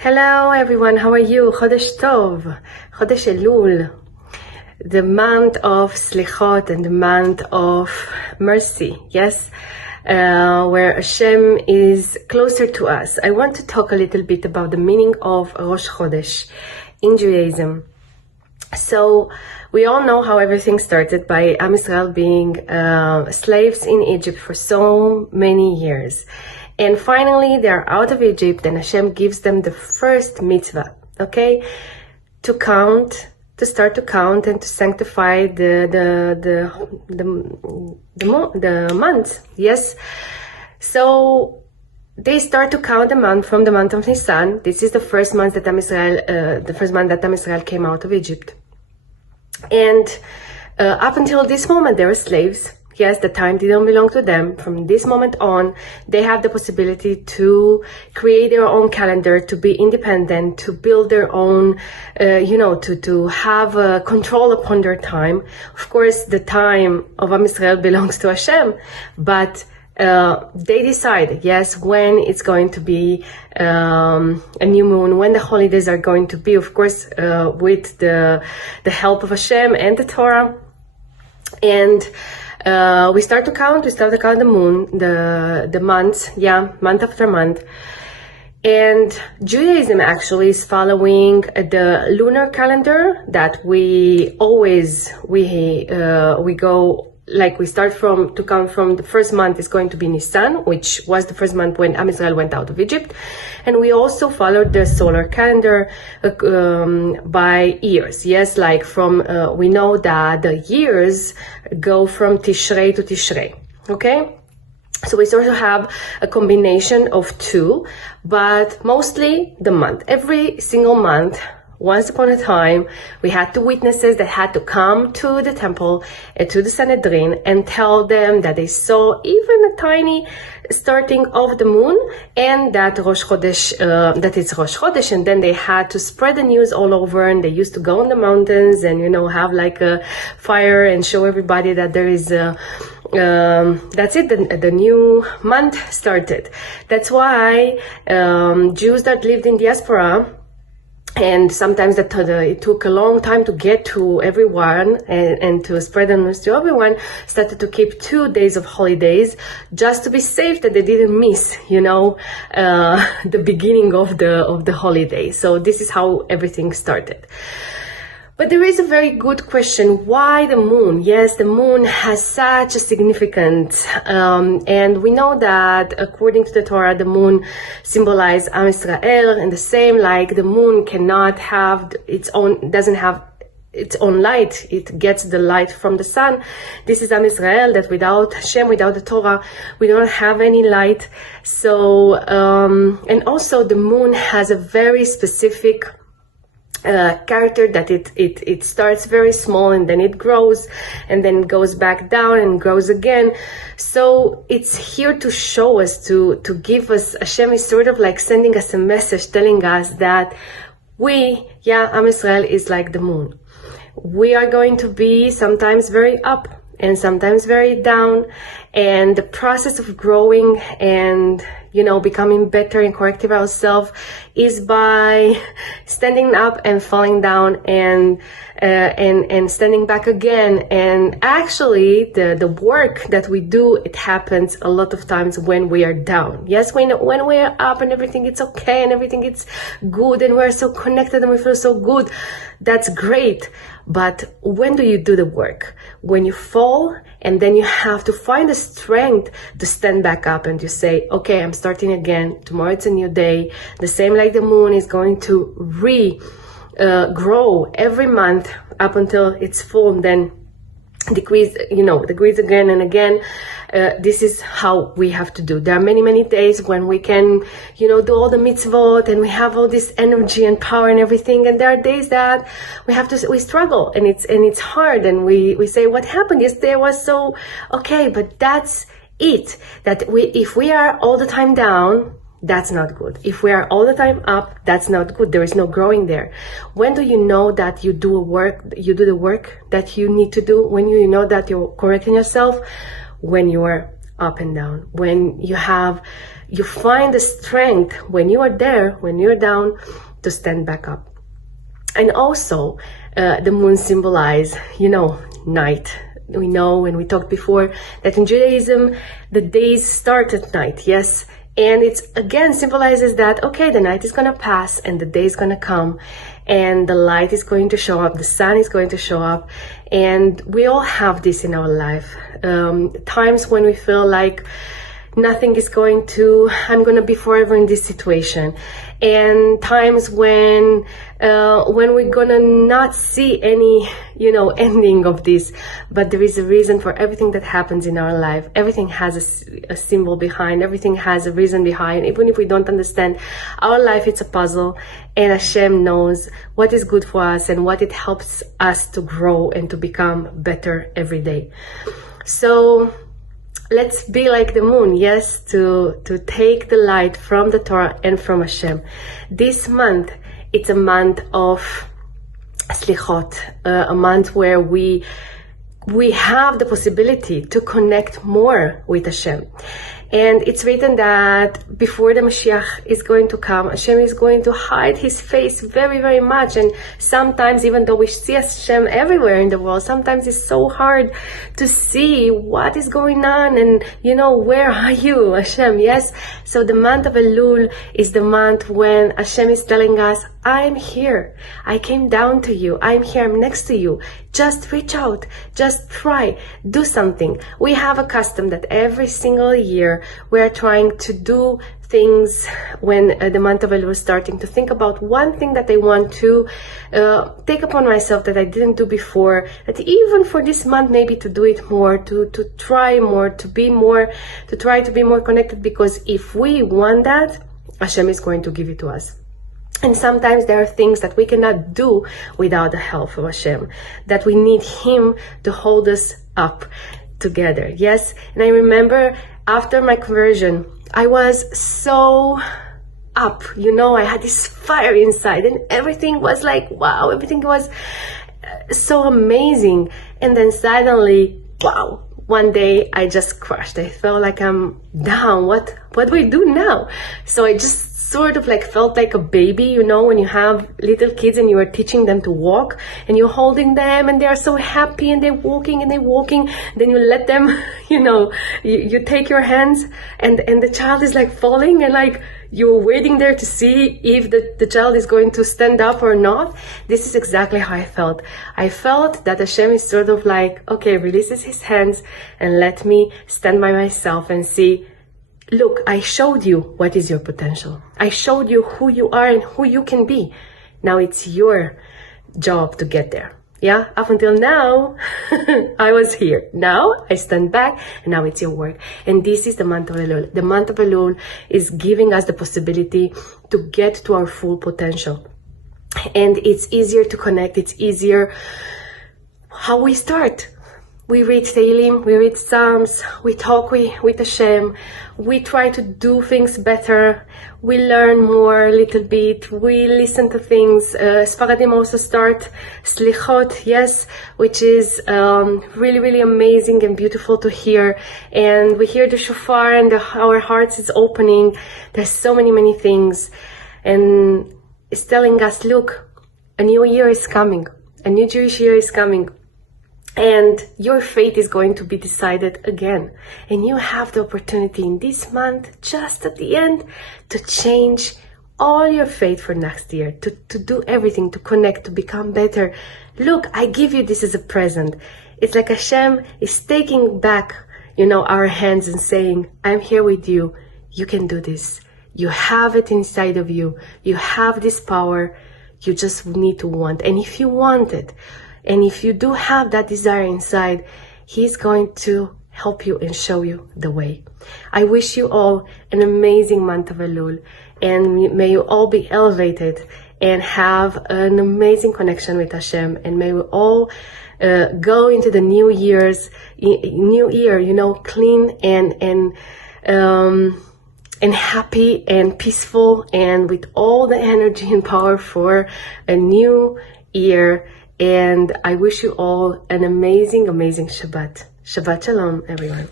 Hello everyone, how are you? Chodesh Tov, Chodesh Elul, the month of Slichot and the month of mercy, yes, where Hashem is closer to us. I want to talk a little bit about the meaning of Rosh Chodesh in Judaism. So, we all know how everything started by Am Yisrael being slaves in Egypt for so many years. And finally, they are out of Egypt, and Hashem gives them the first mitzvah, okay? To start to count and to sanctify the months, yes? So, they start to count the month from the month of Nisan. This is the first month that Am Yisrael came out of Egypt. And up until this moment, they were slaves. Yes, the time didn't belong to them. From this moment on, they have the possibility to create their own calendar, to be independent, to build their own, to have control upon their time. Of course, the time of Am Yisrael belongs to Hashem, but they decide, yes, when it's going to be a new moon, when the holidays are going to be, of course, with the help of Hashem and the Torah. And we start to count the moon, the months, month after month. And Judaism actually is following the lunar calendar that we go, like we start to count from the first month is going to be Nisan, which was the first month when Am Yisrael went out of Egypt. And we also followed the solar calendar by years. Yes, like we know that the years go from Tishrei to Tishrei. Okay? So we sort of have a combination of two, but mostly the month. Every single month, once upon a time, we had two witnesses that had to come to the temple, to the Sanhedrin, and tell them that they saw even a tiny starting of the moon, and that Rosh Chodesh, that it's Rosh Chodesh, and then they had to spread the news all over, and they used to go on the mountains and, have like a fire and show everybody that there is that's it, the new month started. That's why Jews that lived in diaspora, and sometimes it took a long time to get to everyone and to spread the news to everyone, started to keep 2 days of holidays just to be safe that they didn't miss, the beginning of the holiday. So this is how everything started. But there is a very good question. Why the moon? Yes, the moon has such a significance. And we know that according to the Torah, the moon symbolizes Am Yisrael, and the same like the moon doesn't have its own light. It gets the light from the sun. This is Am Yisrael, that without Hashem, without the Torah, we don't have any light. So, and also the moon has a very specific character, that it starts very small and then it grows and then goes back down and grows again. So it's here to show us, to give us, Hashem is sort of like sending us a message telling us that Am Yisrael is like the moon. We are going to be sometimes very up and sometimes very down, and the process of growing and becoming better and correcting ourselves is by standing up and falling down and standing back again. And actually the work that we do, it happens a lot of times when we are down. Yes, when we are up and everything it's okay and everything it's good and we're so connected and we feel so good, that's great. But when do you do the work? When you fall, and then you have to find the strength to stand back up and to say, okay, I'm starting again. Tomorrow it's a new day. The same like the moon is going to grow every month up until it's full, and then decrease again and again. This is how we have to do. There are many, many days when we can, do all the mitzvot and we have all this energy and power and everything. And there are days that we struggle and it's hard. And we say, what happened yesterday was so okay, but that's it. If we are all the time down, that's not good. If we are all the time up, that's not good. There is no growing there. When do you know that you do the work that you need to do? When you know that you're correcting yourself? When you are up and down. When you have you find the strength when you are there, when you're down, to stand back up. And also, the moon symbolizes, night. We know, and we talked before, that in Judaism, the days start at night, yes? And it's, again, symbolizes that, okay, the night is going to pass and the day is going to come and the light is going to show up, the sun is going to show up. And we all have this in our life. Times when we feel like nothing is I'm going to be forever in this situation. And times when we're going to not see any, ending of this. But there is a reason for everything that happens in our life. Everything has a symbol behind. Everything has a reason behind. Even if we don't understand our life, it's a puzzle. And Hashem knows what is good for us and what it helps us to grow and to become better every day. So let's be like the moon, yes, to take the light from the Torah and from Hashem. This month, it's a month of slichot, a month where we have the possibility to connect more with Hashem. And it's written that before the Mashiach is going to come, Hashem is going to hide his face very, very much. And sometimes, even though we see Hashem everywhere in the world, sometimes it's so hard to see what is going on and, where are you, Hashem? Yes? So the month of Elul is the month when Hashem is telling us, I'm here. I came down to you. I'm here. I'm next to you. Just reach out. Just try. Do something. We have a custom that every single year we are trying to do things when the month of Elul is starting, to think about one thing that I want to take upon myself that I didn't do before, that even for this month maybe to do it more, to try more, to try to be more connected, because if we want that, Hashem is going to give it to us. And sometimes there are things that we cannot do without the help of Hashem, that we need Him to hold us up together. Yes? And I remember after my conversion, I was so up, I had this fire inside and everything was like, wow, everything was so amazing. And then suddenly, wow, one day I just crashed. I felt like I'm down. What do I do now? So I just sort of felt like a baby, when you have little kids and you are teaching them to walk and you're holding them and they are so happy and they're walking, then you let them, you take your hands and the child is falling and you're waiting there to see if the child is going to stand up or not. This is exactly how I felt. I felt that Hashem is sort of okay, releases his hands and let me stand by myself and see, look, I showed you what is your potential. I showed you who you are and who you can be. Now it's your job to get there. Yeah, up until now, I was here. Now I stand back and now it's your work. And this is the month of Elul. The month of Elul is giving us the possibility to get to our full potential. And it's easier to connect. It's easier how we start. We read Tehillim, we read Psalms, we talk with Hashem, we try to do things better, we learn more a little bit, we listen to things. Sfaradim also start Slichot, yes, which is really, really amazing and beautiful to hear. And we hear the shofar and our hearts is opening. There's so many things. And it's telling us, look, a new year is coming, a new Jewish year is coming. And your fate is going to be decided again. And you have the opportunity in this month, just at the end, to change all your fate for next year, to do everything, to connect, to become better. Look, I give you this as a present. It's like Hashem is taking back, our hands and saying, I'm here with you. You can do this. You have it inside of you. You have this power. You just need to want. And if you want it, and if you do have that desire inside, He's going to help you and show you the way. I wish you all an amazing month of Elul, and may you all be elevated and have an amazing connection with Hashem, and may we all go into the new year, clean and happy and peaceful and with all the energy and power for a new year. And I wish you all an amazing, amazing Shabbat. Shabbat Shalom, everyone.